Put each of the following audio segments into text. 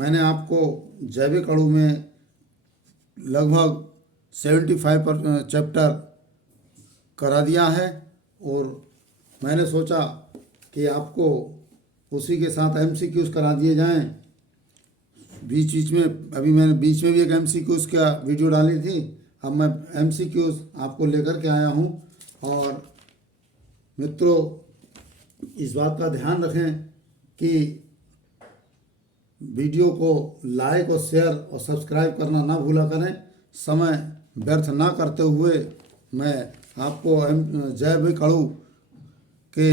मैंने आपको जैविक अणु में लगभग 75 चैप्टर करा दिया है और मैंने सोचा कि आपको उसी के साथ एमसीक्यूज़ करा दिए जाएं। बीच बीच में अभी मैंने बीच में भी एक एमसीक्यूज़ का वीडियो डाली थी। अब मैं एमसीक्यूज़ आपको लेकर के आया हूं। और मित्रों, इस बात का ध्यान रखें कि वीडियो को लाइक और शेयर और सब्सक्राइब करना ना भूला करें। समय व्यर्थ ना करते हुए मैं आपको जैविक अणु के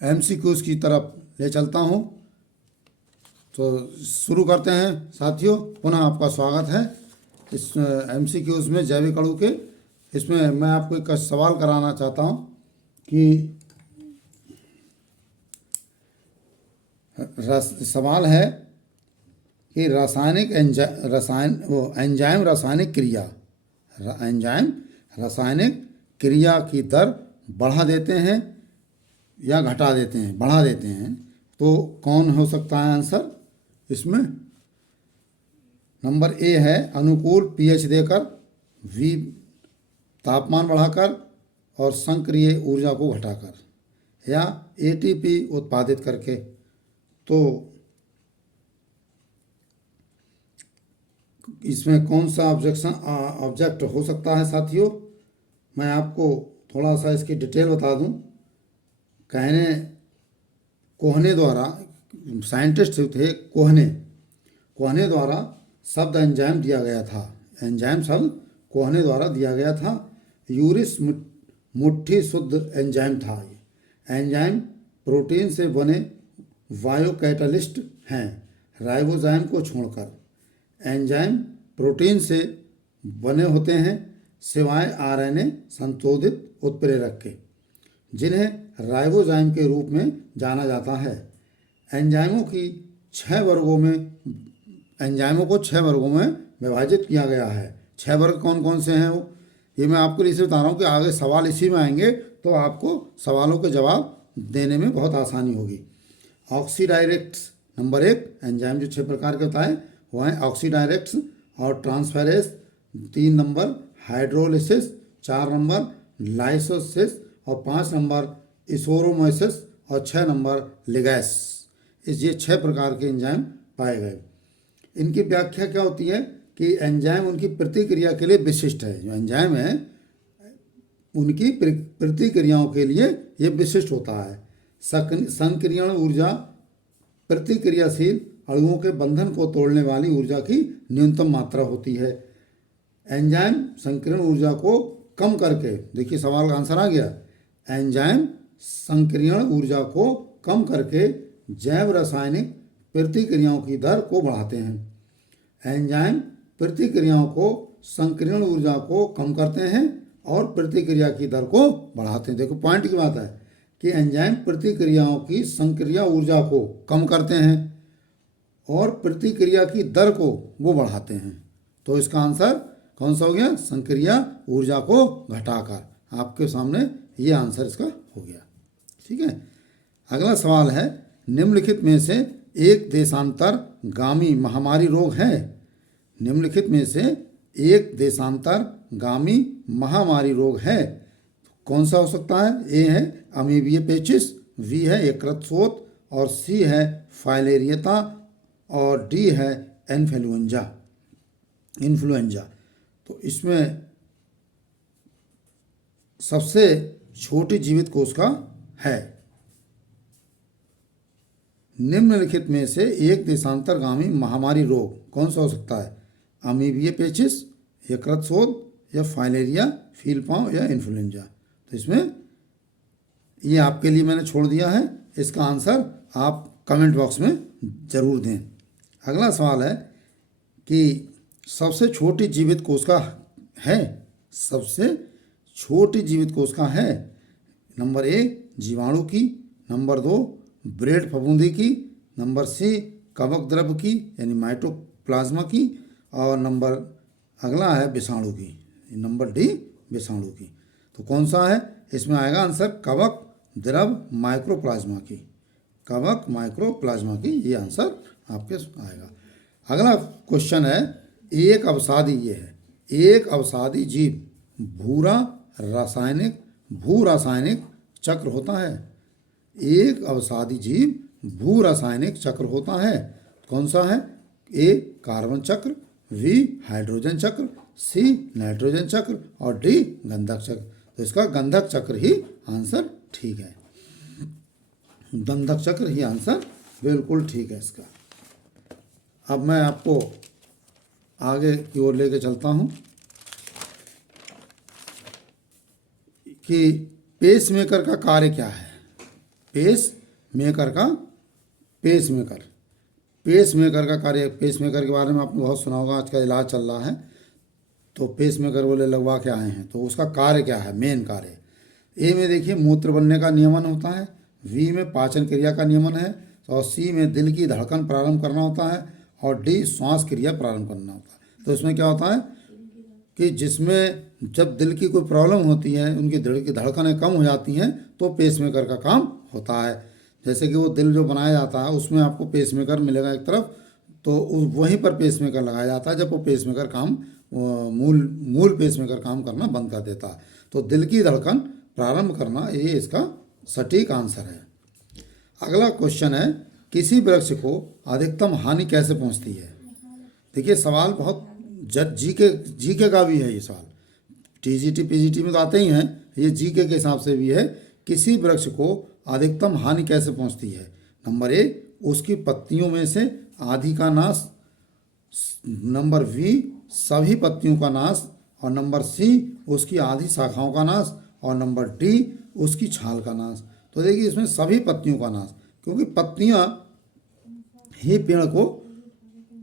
एमसीक्यूज़ की तरफ ले चलता हूं। तो शुरू करते हैं साथियों। पुनः आपका स्वागत है इस एमसीक्यूज़ में जैविक अणु के। इसमें मैं आपको एक सवाल कराना चाहता हूं कि सवाल है कि एंजाइम रासायनिक क्रिया की दर बढ़ा देते हैं या घटा देते हैं, बढ़ा देते हैं, तो कौन हो सकता है आंसर इसमें? नंबर ए है अनुकूल पीएच देकर, वी तापमान बढ़ाकर और संक्रिय ऊर्जा को घटाकर, या एटीपी उत्पादित करके। तो इसमें कौन सा ऑब्जेक्ट हो सकता है साथियों? मैं आपको थोड़ा सा इसकी डिटेल बता दूं। कोहने द्वारा, साइंटिस्ट थे कोहने द्वारा शब्द एंजाइम दिया गया था। एंजाइम शब्द कोहने द्वारा दिया गया था। यूरिस मुट्ठी शुद्ध एंजाइम था। एंजाइम प्रोटीन से बने बायोकैटालिस्ट हैं, राइबोजाइम को छोड़कर। एंजाइम प्रोटीन से बने होते हैं सिवाय आरएनए संशोधित उत्प्रेरक के, जिन्हें राइबोजाइम के रूप में जाना जाता है। एंजाइमों को 6 वर्गों में विभाजित किया गया है। 6 वर्ग कौन कौन से हैं वो, ये मैं आपको इसलिए बता रहा हूँ कि आगे सवाल इसी में आएंगे तो आपको सवालों के जवाब देने में बहुत आसानी होगी। ऑक्सीडाइरेक्ट्स नंबर 1, एंजाइम जो 6 प्रकार के बताए वो हैं ऑक्सीडाइरेक्ट्स और ट्रांसफेरेज। 3 नंबर हाइड्रोलिसिस, 4 नंबर लाइसोसिस और 5 नंबर इसोरोमोसिस और 6 नंबर लिगैस। ये 6 प्रकार के एंजाइम पाए गए। इनकी व्याख्या क्या होती है कि एंजाइम उनकी प्रतिक्रिया के लिए विशिष्ट है। जो एंजाइम है उनकी प्रतिक्रियाओं के लिए ये विशिष्ट होता है। संक्रियण ऊर्जा प्रतिक्रियाशील अणुओं के बंधन को तोड़ने वाली ऊर्जा की न्यूनतम मात्रा होती है। एंजाइम संक्रियण ऊर्जा को कम करके, देखिए सवाल का आंसर आ गया, एंजाइम संक्रियण ऊर्जा को कम करके जैव रासायनिक प्रतिक्रियाओं की दर को बढ़ाते हैं। एंजाइम प्रतिक्रियाओं को संक्रियण ऊर्जा को कम करते हैं और प्रतिक्रिया की दर को बढ़ाते हैं। देखो पॉइंट की बात है कि एंजाइम प्रतिक्रियाओं की संक्रिया ऊर्जा को कम करते हैं और प्रतिक्रिया की दर को वो बढ़ाते हैं। तो इसका आंसर कौन सा हो गया? संक्रिया ऊर्जा को घटाकर। आपके सामने ये आंसर इसका हो गया। ठीक है। अगला सवाल है, निम्नलिखित में से एक देशांतरगामी महामारी रोग है। निम्नलिखित में से एक देशांतरगामी महामारी रोग है, कौन सा हो सकता है? ए है अमीबिया पेचिस, बी है यकृत शोथ और सी है फाइलेरियता और डी है इन्फ्लुएंजा। तो इसमें सबसे छोटी जीवित कोशिका है। निम्नलिखित में से एक देशांतरगामी महामारी रोग कौन सा हो सकता है? अमीबिया पेचिस, यकृत शोथ या फाइलेरिया, फीलपाव या इन्फ्लुएंजा। तो इसमें ये आपके लिए मैंने छोड़ दिया है। इसका आंसर आप कमेंट बॉक्स में ज़रूर दें। अगला सवाल है कि सबसे छोटी जीवित कोशिका है, सबसे छोटी जीवित कोशिका है। नंबर 1 जीवाणु की, नंबर 2 ब्रेड फफूंदी की, नंबर सी कवक द्रव्य की यानी माइटोप्लाज्मा की, और नंबर अगला है विषाणु की, नंबर डी विषाणु की। तो कौन सा है इसमें? आएगा आंसर कवक द्रव्य माइक्रोप्लाज्मा की, कवक माइक्रोप्लाज्मा की, ये आंसर आपके आएगा। अगला क्वेश्चन है, एक अवसादी, ये है एक अवसादी जीव भू रासायनिक चक्र होता है। एक अवसादी जीव भू रासायनिक चक्र होता है, कौन सा है? ए कार्बन चक्र, बी हाइड्रोजन चक्र, सी नाइट्रोजन चक्र और डी गंधक चक्र। तो इसका गंधक चक्र ही आंसर ठीक है। गंधक चक्र ही आंसर बिल्कुल ठीक है इसका। अब मैं आपको आगे की ओर लेके चलता हूँ कि पेसमेकर का कार्य क्या है। पेसमेकर का कार्य, पेसमेकर के बारे में आपने बहुत सुना होगा, आज का इलाज चल रहा है तो पेसमेकर बोले लगवा के आए हैं, तो उसका कार्य क्या है, मेन कार्य। ए में देखिए मूत्र बनने का नियमन होता है, बी में पाचन क्रिया का नियमन है, और सी में दिल की धड़कन प्रारंभ करना होता है, और डी श्वास क्रिया प्रारंभ करना होता है। तो इसमें क्या होता है कि जिसमें जब दिल की कोई प्रॉब्लम होती है, उनकी दिल की धड़कनें कम हो जाती हैं, तो पेसमेकर का काम होता है। जैसे कि वो दिल जो बनाया जाता है उसमें आपको पेसमेकर मिलेगा एक तरफ, तो वहीं पर पेसमेकर लगाया जाता है जब वो पेसमेकर काम मूल पेसमेकर काम करना बंद कर देता है। तो दिल की धड़कन प्रारंभ करना, ये इसका सटीक आंसर है। अगला क्वेश्चन है, किसी वृक्ष को अधिकतम हानि कैसे पहुंचती है। देखिए सवाल बहुत जीके का भी है, ये सवाल टीजीटी पीजीटी में तो आते ही हैं, ये जीके के हिसाब से भी है। किसी वृक्ष को अधिकतम हानि कैसे पहुंचती है। नंबर ए, उसकी पत्तियों में से आधी का नाश, नंबर बी सभी पत्तियों का नाश, और नंबर सी उसकी आधी शाखाओं का नाश, और नंबर डी उसकी छाल का नाश। तो देखिए इसमें सभी पत्तियों का नाश, क्योंकि पत्तियां ही पेड़ को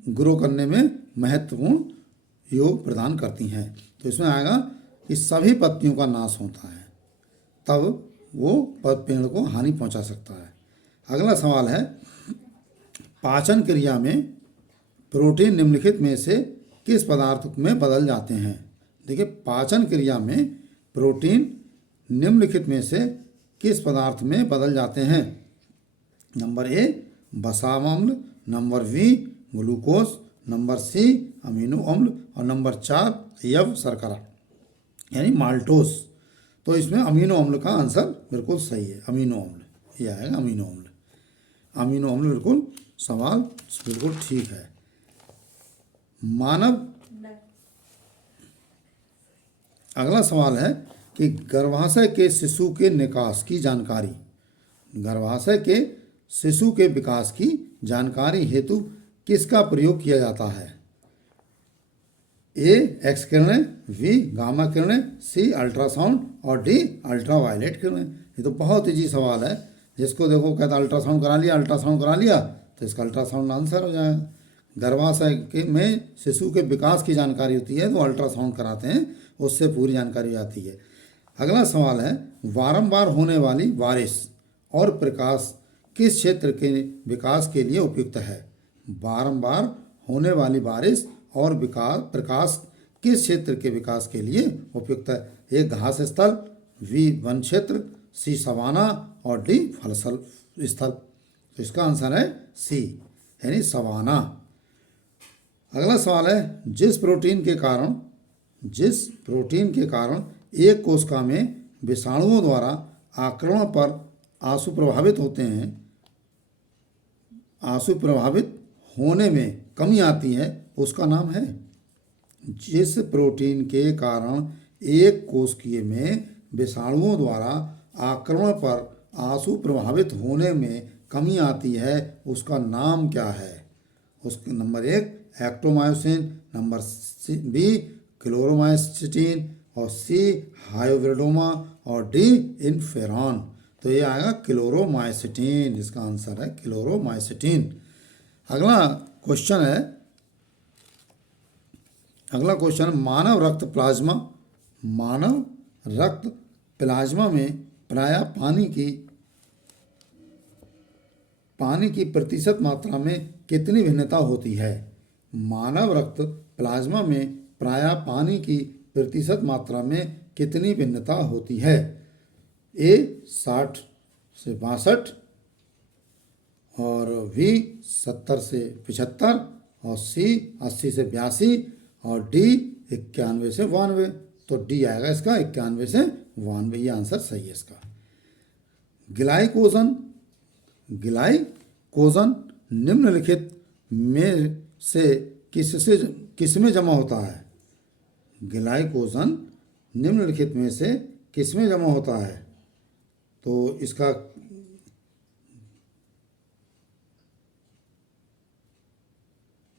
ग्रो करने में महत्वपूर्ण योग प्रदान करती हैं। तो इसमें आएगा कि सभी पत्तियों का नाश होता है, तब वो पेड़ को हानि पहुंचा सकता है। अगला सवाल है, पाचन क्रिया में प्रोटीन निम्नलिखित में से किस पदार्थ में बदल जाते हैं। देखिए पाचन क्रिया में प्रोटीन निम्नलिखित में से किस पदार्थ में बदल जाते हैं। नंबर ए वसा अम्ल, number B glucose, number C amino अम्ल, और नंबर 4 यव शर्करा यानी माल्टोस। तो इसमें अमीनो अम्ल का आंसर बिल्कुल सही है, अमीनो अम्ल, यह है अमीनो अम्ल। अमीनो अम्ल बिल्कुल सवाल बिल्कुल ठीक है। अगला सवाल है कि गर्भाशय के शिशु के निकास की जानकारी, गर्भाशय के शिशु के विकास की जानकारी हेतु किसका प्रयोग किया जाता है। ए एक्स किरणें, बी गामा किरणें, सी अल्ट्रासाउंड और डी अल्ट्रावायलेट किरणें। ये तो बहुत ईजी सवाल है, जिसको देखो कहता अल्ट्रासाउंड करा लिया तो इसका अल्ट्रासाउंड आंसर हो जाएगा। गर्भाशय के में शिशु के विकास की जानकारी होती है तो अल्ट्रासाउंड कराते हैं, उससे पूरी जानकारी आती है। अगला सवाल है, बारंबार होने वाली बारिश और प्रकाश किस क्षेत्र के विकास के लिए उपयुक्त है। बारंबार होने वाली बारिश और प्रकाश किस क्षेत्र के विकास के लिए उपयुक्त है। ए घास स्थल, बी वन क्षेत्र, सी सवाना और डी फलसल स्थल। तो इसका आंसर है सी यानी सवाना। अगला सवाल है, जिस प्रोटीन के कारण एक कोशिका में विषाणुओं द्वारा आक्रमण पर आंसू प्रभावित होते हैं, आंसू प्रभावित होने में कमी आती है, उसका नाम है। जिस प्रोटीन के कारण एक कोशिकीय में विषाणुओं द्वारा आक्रमण पर आंसू प्रभावित होने में कमी आती है, उसका नाम क्या है। उसके नंबर 1 एक्टोमायोसिन, नंबर बी क्लोरोमाइसिटीन, और सी हायोग्रेडोमा, और डी इंफेरॉन। तो ये आएगा क्लोरोमाइसिटीन, इसका आंसर है क्लोरोमाइसिटीन। अगला क्वेश्चन मानव रक्त प्लाज्मा में प्रायः पानी की प्रतिशत मात्रा में कितनी भिन्नता होती है। मानव रक्त प्लाज्मा में प्रायः पानी की प्रतिशत मात्रा में कितनी भिन्नता होती है। ए 60 से 62, और बी 70 से 75, और सी 80 से 82 और डी 91 से 92। तो डी आएगा इसका 91 से 92, ये आंसर सही है इसका। ग्लाइकोजन निम्नलिखित में से किस में जमा होता है? ग्लाइकोजन निम्नलिखित में से किस में जमा होता है? तो इसका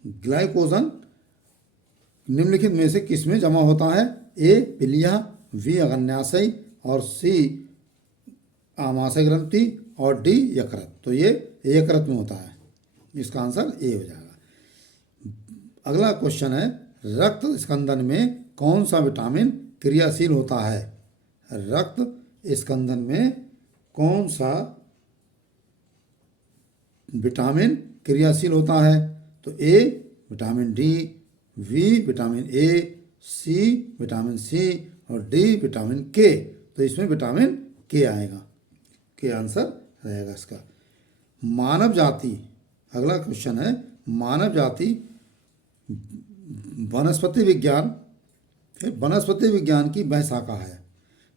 ग्लाइकोजन निम्नलिखित में से किस में जमा होता है? ए पिलिया, बी अग्न्याशय और सी आमाशय ग्रंथि और डी यकृत। तो ये यकृत में होता है, इसका आंसर ए हो जाएगा। अगला क्वेश्चन है, रक्त स्कंदन में कौन सा विटामिन क्रियाशील होता है? रक्त स्कंदन में कौन सा विटामिन क्रियाशील होता है? तो A vitamin D, B vitamin A, C vitamin C और डी विटामिन के। तो इसमें विटामिन के आएगा, के आंसर रहेगा इसका। मानव जाति, अगला क्वेश्चन है, मानव जाति वनस्पति विज्ञान की वह शाखा है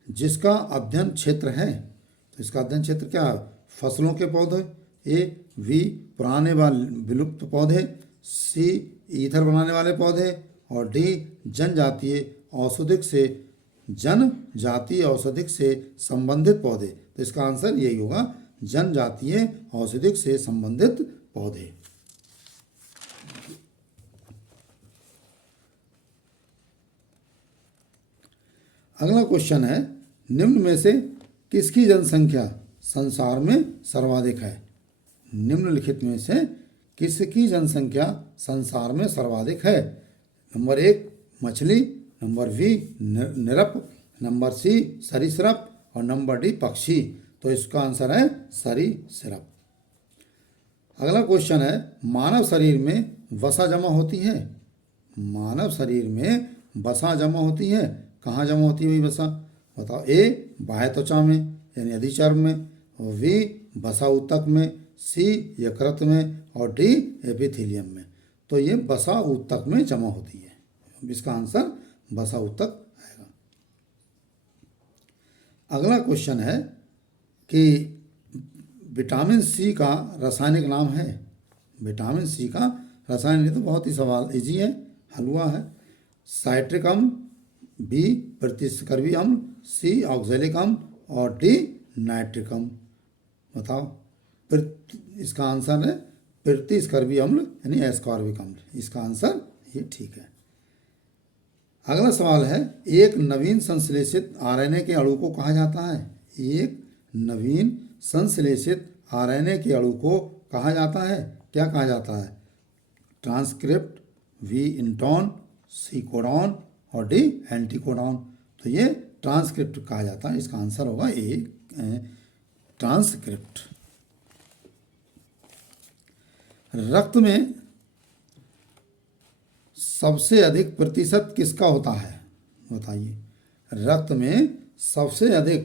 जिसका अध्ययन क्षेत्र है। तो इसका अध्ययन क्षेत्र क्या है? फसलों के पौधे, ए बी पुराने व विलुप्त पौधे, सी ईथर बनाने वाले पौधे और डी जनजातीय औषधिक से संबंधित पौधे। तो इसका आंसर यही होगा, जनजातीय औषधिक से संबंधित पौधे। अगला क्वेश्चन है, निम्न में से किसकी जनसंख्या संसार में सर्वाधिक है? निम्नलिखित में से किसकी जनसंख्या संसार में सर्वाधिक है? नंबर 1 मछली, नंबर बी निरप, नंबर सी सरीसृप और नंबर डी पक्षी। तो इसका आंसर है सरीसृप। अगला क्वेश्चन है, मानव शरीर में वसा जमा होती है? मानव शरीर में वसा जमा होती है, कहाँ जमा होती है वसा? बताओ। ए बाह्य त्वचा में यानी अधिचर्म में, और बी वसा ऊतक में, सी यकृत में और डी एपिथेलियम में। तो ये वसा ऊतक में जमा होती है, इसका आंसर वसा ऊतक आएगा। अगला क्वेश्चन है कि विटामिन सी का रासायनिक नाम है। विटामिन सी का रासायनिक, तो बहुत ही सवाल इजी है, हलवा है। साइट्रिक अम्ल, बी प्रतिस्कर्वी अम्ल, सी ऑक्जेलिक अम्ल और डी नाइट्रिक अम्ल। बताओ। इसका आंसर है प्रतिस्कर्वी अम्ल यानी एस्कॉर्बिक अम्ल, इसका आंसर ये ठीक है। अगला सवाल है, एक नवीन संश्लेषित आरएनए के अणु को कहा जाता है? एक नवीन संश्लेषित आरएनए के अणु को कहा जाता है, क्या कहा जाता है? ट्रांसक्रिप्ट, बी इंट्रॉन, सी कोडॉन और डी एंटीकोडॉन। तो ये ट्रांसक्रिप्ट कहा जाता है, इसका आंसर होगा ए ट्रांसक्रिप्ट। रक्त में सबसे अधिक प्रतिशत किसका होता है? बताइए। रक्त में सबसे अधिक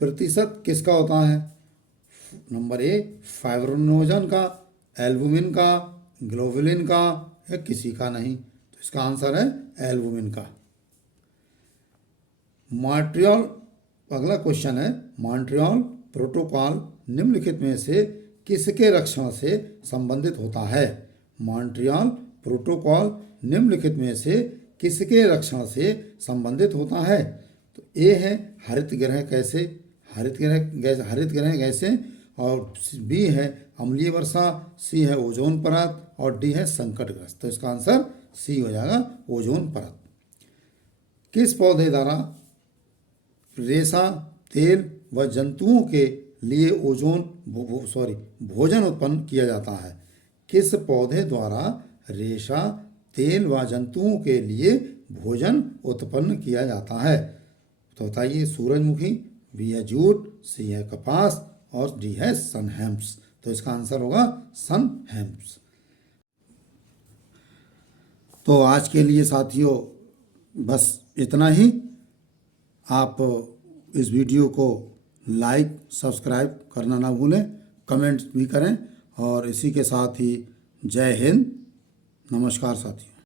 प्रतिशत किसका होता है? नंबर ए फाइब्रिनोजन का, एल्बुमिन का, ग्लोबुलिन का या किसी का नहीं। तो इसका आंसर है एल्बुमिन का। मॉन्ट्रियल, अगला क्वेश्चन है, मॉन्ट्रियल प्रोटोकॉल निम्नलिखित में से किसके रक्षण से संबंधित होता है? मॉन्ट्रियल प्रोटोकॉल निम्नलिखित में से किसके रक्षण से संबंधित होता है? तो ए है हरित ग्रह गैसें और बी है अम्लीय वर्षा, सी है ओजोन परत और डी है संकटग्रस्त। तो इसका आंसर सी हो जाएगा, ओजोन परत। किस पौधे द्वारा रेशा, तेल व जंतुओं के लिए भोजन उत्पन्न किया जाता है? किस पौधे द्वारा रेशा, तेल व जंतुओं के लिए भोजन उत्पन्न किया जाता है? तो बताइए। सूरजमुखी, बी है जूट, सी है कपास और डी है सनहेम्स। तो इसका आंसर होगा सनहेम्स। तो आज के लिए साथियों बस इतना ही। आप इस वीडियो को लाइक सब्सक्राइब करना ना भूलें, कमेंट्स भी करें और इसी के साथ ही जय हिंद, नमस्कार साथियों।